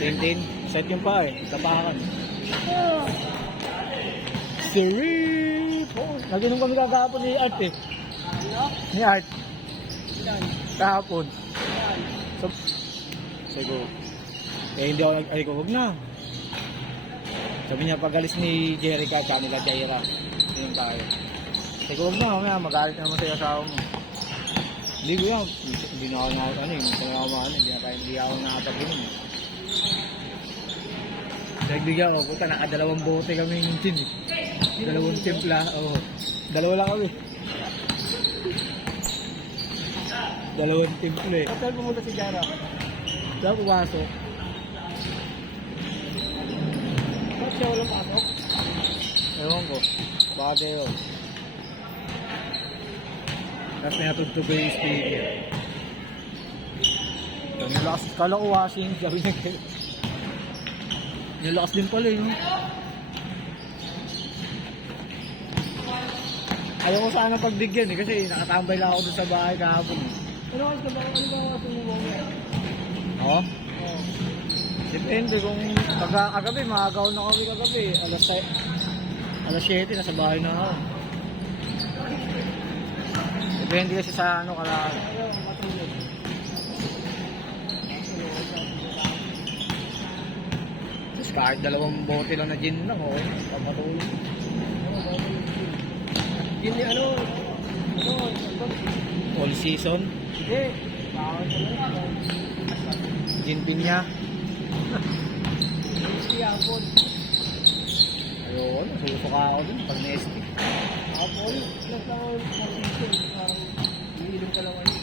Tintin. Set yung pa eh. Tapakan. Siri! Oh, naginom kami kagahapon ni Art eh. Ni Art. Kahapon. So, siguro. Eh hindi ako ay ko, huwag na. Sabi niya pag alis ni Jerica at nila Jaira. Tingin tayo. Siguro huwag na, mamaya mag-aalit na naman sa'yo asawa mo. Hindi ko yan. Hindi na ako nakakano eh. Hindi ako nakatagin eh. Nagbigyan ko, puta, nakadalawang bote kami yung tin eh. Dalawang timpla, oo. Dalawa lang kami. Dalawang timpla eh. Saan pumunta si Jara? Saan pumasok? Bakit siya walang pasok? Ewan ko. Baka tayo. Tapos pinatugtog ko yung speaker. Nilakas, kala ko washing, sabi niya kayo. Nilakas din pala yun. Ayaw ko sana pagbigyan eh, kasi nakatambay lang ako doon sa bahay kahapon eh. Ano kasi ba? Ano ba ang sumumo mo? Oo? Oo. Depende kung kagabi, maagaw na kami kagabi. Alas 7, nasa bahay na ako. Depende kasi sa ano kala. Ano, matulog. Tapos kahit dalawang bote lang na gin lang, okay. Papatulog. Yun ni ano? All season, Hindi. Bawal sa lang. gin pinya. Whisky apple. Ayun, susuka ako dun pag nesting. Apple? Plus ako mag-isip. Parang iniinom ka lang ano.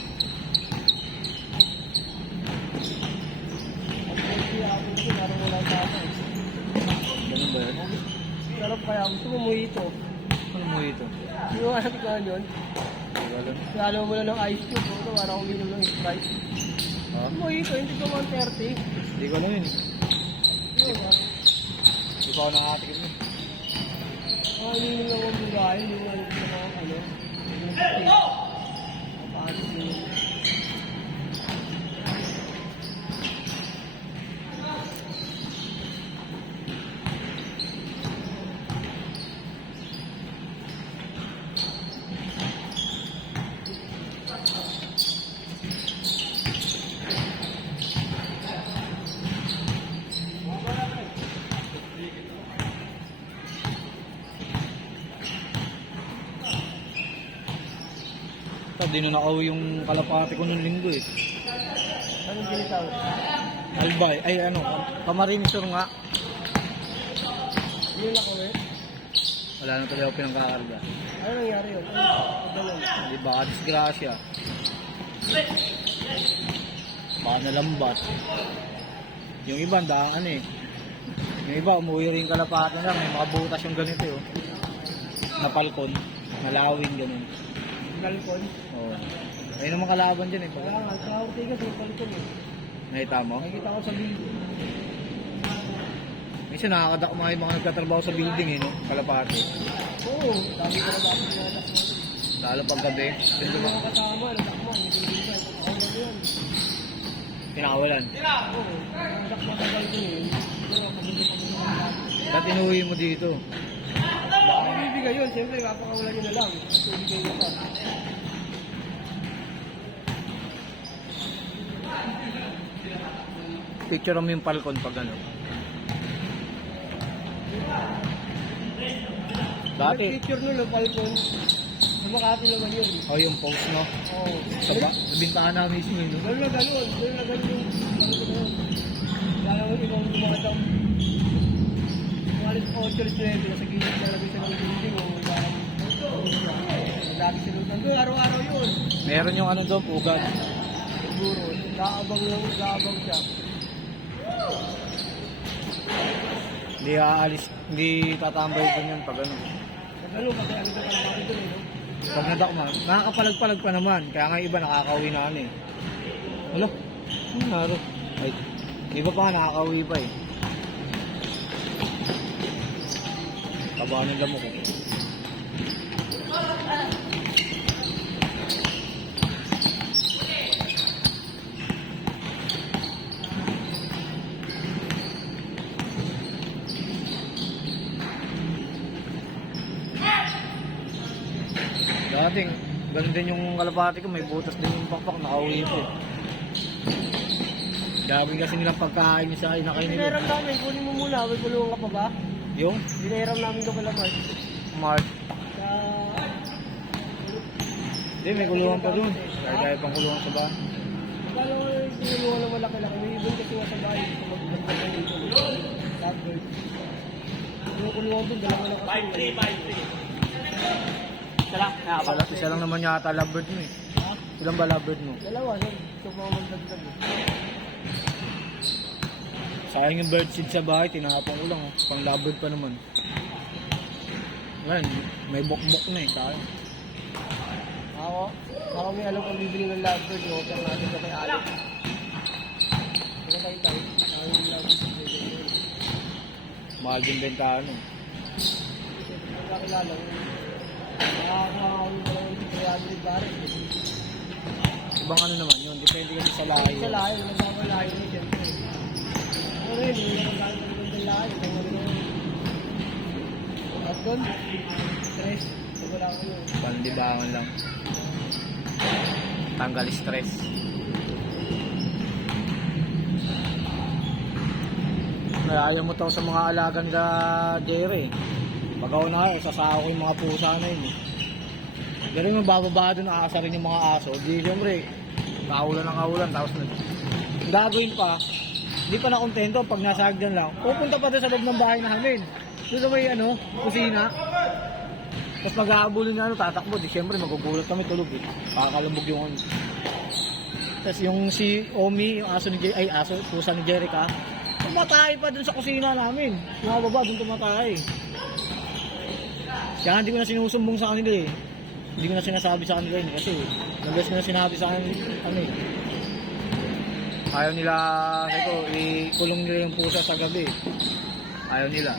Ang whisky apple kasi parang walang tata eh. Ganun ba yun? Sarap kaya. Gusto mo mojito. Ano mo ito? Hindi mo alam kung ano yun. Wala. Lalo mo na ng ice cube. Ito parang uminom ng Sprite. Ha? Mojito, hindi ka 130. Hindi ko alam yun eh. Yun ah. Hindi pa ako nakatikim yun. Hindi lang ang bugahin, yung ano, yung mga ano, yung steak. Paano yun? Di na nakauwi yung kalapati ko nung linggo eh. Anong ginitaw? Albay, ay ano, Camarinesor nga. Yun lang kami. Wala na talaga ako pinangkakarga. Ano nangyari yun? Ano ganun? Di ba, disgrasya. Baka nalambat. Yung iba, dahang ano eh. Yung iba, umuwi rin kalapati lang. May mga butas yung ganito eh. Oh. Napalkon, nalawing ganun. Galcon? Oo. Ayun naman kalaban dyan eh. Kaya nga, sa Ortega, sa Galcon eh. Nakita mo? Nakikita ko sa video. Minsan nakakadak mga mga nagtatrabaho sa building eh, no? Kalapati. Oo, dami ko na dapat na natakman. Lalo pag gabi. Hindi ko mga kasama, natakman. Hindi ko na ako na yun. Pinakawalan. Oo, natakman sa Galcon eh. Pero pagdating ko ng mga Ba't inuwi mo dito? baka bibigay yun, siyempre kapakawalan nyo na lang. Kasi ibigay nyo pa. Picture mo yung palkon pag ano. Dati. Picture nyo lang, Falcon. Sa Makati naman yun. Oh, yung post no? Oo. Sa bintahan na mismo yun. No? Ganun na ganun. Ganun na ganun yung Falcon na yun. Kaya lang ibang dumakatang Walit ko church na ito. Sa gilid na labis sa ng building. O parang lagi sila. Nandun, araw-araw yun. Meron yung ano doon, ugat. Siguro. Kaabang lang, kaabang siya. Hindi aalis, hindi tatambay doon yan pag ano. Ano, kasi ano ka pala bakit doon eh, no? Pag nadakman, nakakapalag-palag pa naman. Kaya nga iba nakakauwi na ano eh. Ano? Ano naro? Ay, iba pa nga nakakauwi pa eh. Taba ng lamok eh. din. Ganun din yung kalapati ko, may butas din yung pakpak, nakauwi ito. Dami kasi nilang pagkain sa akin na kayo nila. Binayaran namin, kunin mo muna, may kulungan ka pa ba? Yung Binayaran namin doon kala Mark. Mark. Sa... Hindi, may kulungan pa dun. Kaya pang kulungan sa bahay. Paano yung tinulungan ng malaki-laki? May ibon kasi nga sa bahay. Sa magbagdag ng ibon. Lovebird. Yung kulungan doon, dalawa lang kasi. 5-3. Isa lang naman yata lovebird mo eh. Ha? Ilan ba lovebird mo? Dalawa, sir. Ito mga magdagdag eh. Sayang yung birdseed sa bahay, tinapang ko lang. Oh. Pang lovebird pa naman. Ngayon, may bok-bok na eh. Sayang. Ako may alam kung bibili ng lovebird. I-offer natin sa kay Alex. Ito tayo. Ako yung lovebird. Mahal yung bentahan eh. Hindi kakilala. Nakakakuha ko yung 300 baril. Ibang ano naman yun, depende kasi sa lahi. Sa lahi, nagpapalahi niya siyempre. Pero yun, hindi naman gano'n naman ng lahi. At doon, stress. Wala ko yun. Pandibangan lang. Tanggal stress. Ayaw mo to sa mga alaga nila Jerry. Pagaw na kayo, sasako ko yung mga pusa na yun. Pero yung bababa doon, aasa rin yung mga aso. Di siyempre, kaulan, tapos na. Ang gagawin pa, hindi pa nakontento pag nasa hagdan lang. Pupunta pa doon sa loob ng bahay namin. Doon sa may kusina. Tapos mag-aabulin na tatakbo. Di siyempre, magugulat kami tulog eh. Pakakalambog yung ano. Tapos yung si Omi, yung pusa ni Jerica, tumatay pa doon sa kusina namin. Yung mga baba doon tumatay. Kaya hindi ko na sinusumbong sa kanila eh. Hindi ko na sinasabi sa kanila yun kasi nag-gas ko na sinabi sa kanila eh. Ayaw nila, ito, ikulong nila yung pusa sa gabi. Ayaw nila.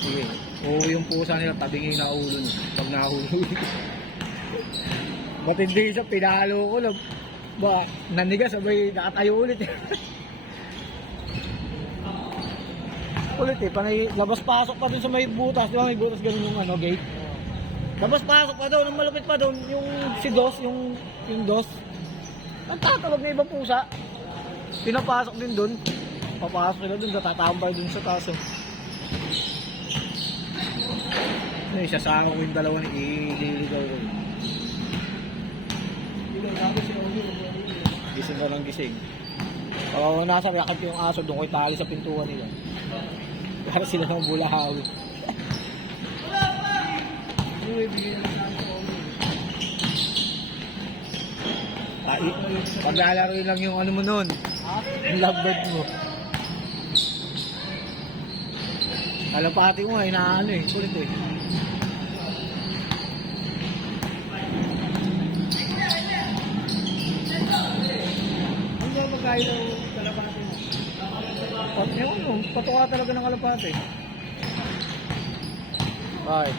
Sige, uuwi yung pusa nila, tabingin na ulo niya pag nahuli. Matindi siya, pinalo ko lang. Ba, nanigas, sabay nakatayo ulit eh. Ulit eh, panay labas-pasok pa dun sa may butas, di ba may butas ganun yung gate. Labas-pasok pa doon, ang malupit pa doon, yung si Dos, yung Dos. Ang tatawag na ibang pusa. Pinapasok din doon. Papasok nila doon, tatambay doon sa taso. Isasama ko yung dalawa ni ililigaw doon. Gising ka ng gising. Pag nasa yakap yung aso, doon ko itali sa pintuan nila. Para sila ng bulahawi. Paglalaro lang yung ano mo nun. Yung lovebird mo. Kalapati mo ay inaano eh. Kulit eh. Ano ba magkain ng kalapati mo? Patuka talaga ng kalapati. Bakit?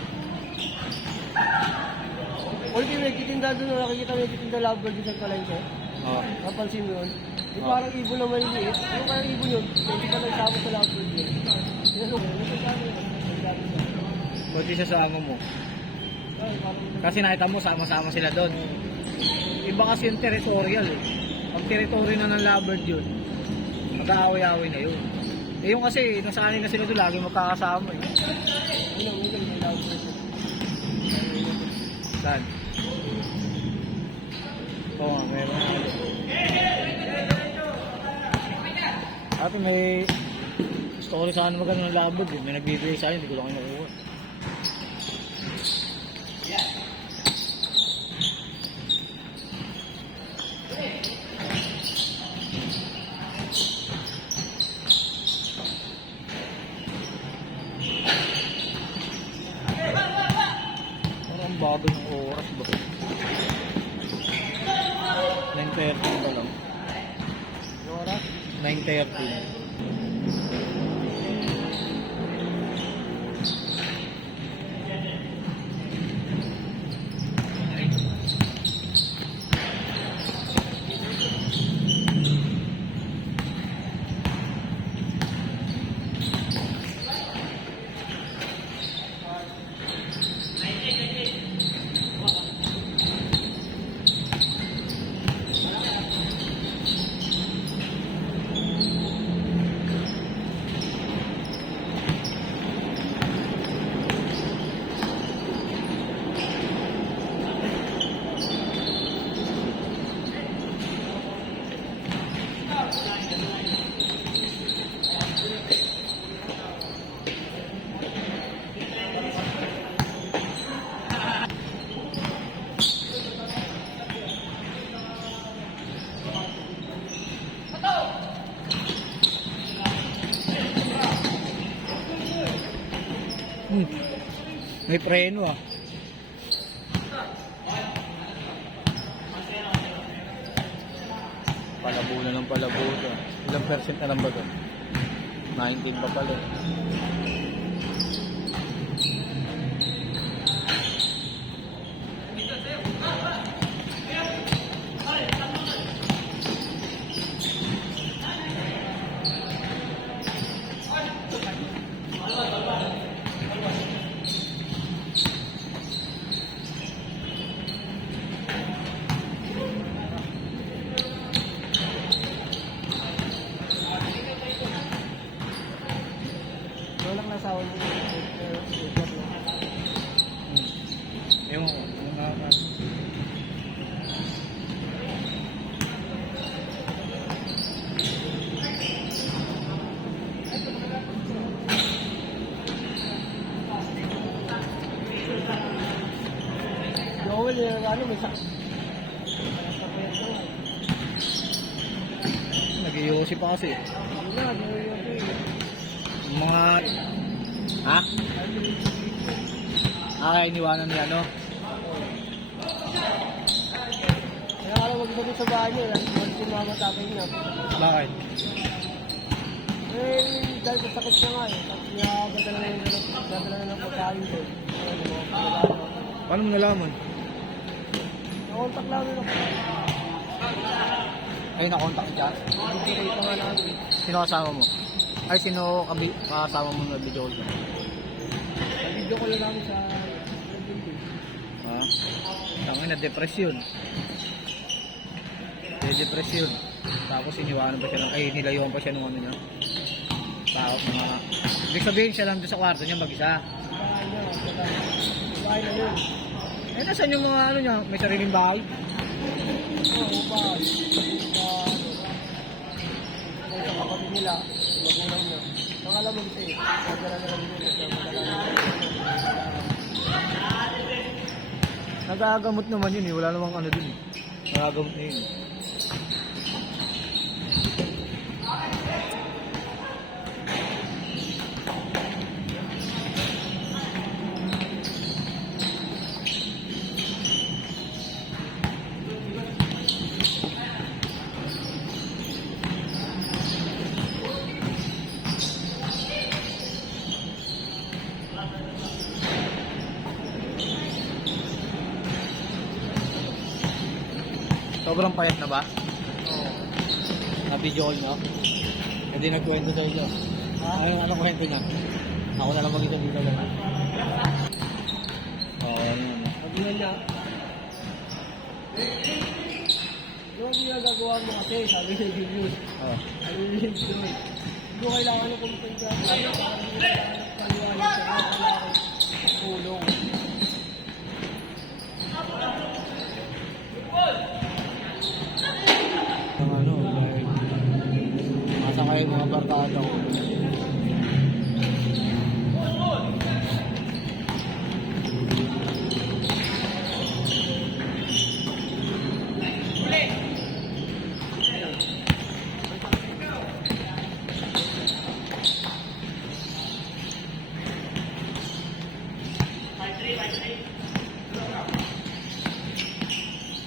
Ulit yung nagtitinda doon, nakikita mo nagtitinda lovebird doon sa palengke. Oo. Napansin mo yun? Di parang ibon na maliliit. Ano parang ibon yun? Hindi pa nagsama sa lovebird yun. Sinasok, nasasama yun. Ba't isasama mo? Kasi nakita mo, sama-sama sila doon. Iba kasi yung territorial eh. Pag territory na ng lovebird yun, mag-aaway-aaway na yun. Eh yung kasi, nasanay na sila doon, lagi magkakasama eh. Ulang-ulang yung lovebird. Saan? Oo, meron. Ate, may gusto ko rin sana magano ng labog eh. May nagbibigay sa akin, hindi ko lang kayo nakuha. Parang bago ng oras ba? 9:30 ba lang? Yung oras? 9:30. May preno ah. Palabo na ng palabo to. Ilang percent na lang ba to? 19 pa pala. Walang nasawa mo. Yung Joel, ano, may sakit. nag-iossi pa kasi. Hindi na, Joel yun eh. Mga... Ha? Iniwanan niya, no? Kaya alam mo dito sa bahay niya, hindi ko mamatapin niya. Bakit? Eh, dahil sa sakit niya nga eh. Tapos niya dadala na ng pagkain ko. Paano mo nalaman? Nakontak lang nila. Ay, nakontak si Chat. Hindi ko ito nga namin. Sino kasama mo? Ay, sino kasama mo na video call? Video ko lang namin sa Ha? Tangin na depresyon. Depresyon. Tapos iniwanan pa siya ng... Ay, nilayuan pa siya ng ano niya. Tao, mga... Ibig sabihin siya lang doon sa kwarto niya mag-isa. bahay niya. Sa bahay na yun. Eh, nasan yung mga ano niya? May sariling bahay? Oo, bahay. Sa kapatid nila, magulang niya. Ang alam mo kasi, nagdala na lang yun. Nagagamot naman yun eh. Wala namang ano dun eh. Nagagamot na yun eh. Sobrang payat na ba? Oo. Na-video call nyo? Hindi nagkwento sa inyo. Ano kwento niya? Ako na lang mag-isa dito lang. Oo, ano yun. Magulang niya. Yung ginagawa mo kasi, sabi ni Julius, Oo. ano yun doon? Hindi ko kailangan ng kumpensya. Lalo sa paliwanag sa kailangan tulong. Ang ano, like, masakay mga barkada ko.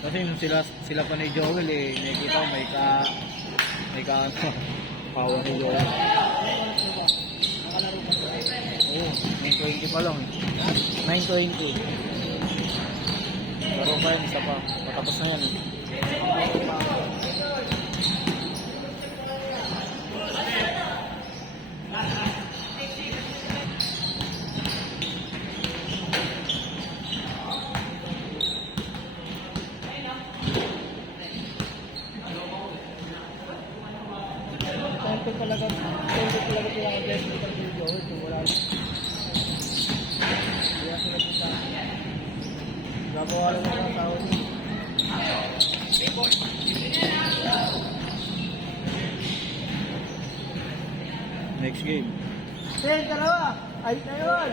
Kasi nung sila pa ni Joel eh, nakikita ko may ka ano, pawa ni Joel. Nakalaro pa ko. Oo, 920 pa lang. 920. Laro pa yan, isa pa. Matapos na yan eh. Temple talaga pinaka-best ng video. Ito wala. Kaya sila punta. Gagawa lang ng tao. Next game. Ten, dalawa! Ayos na yun!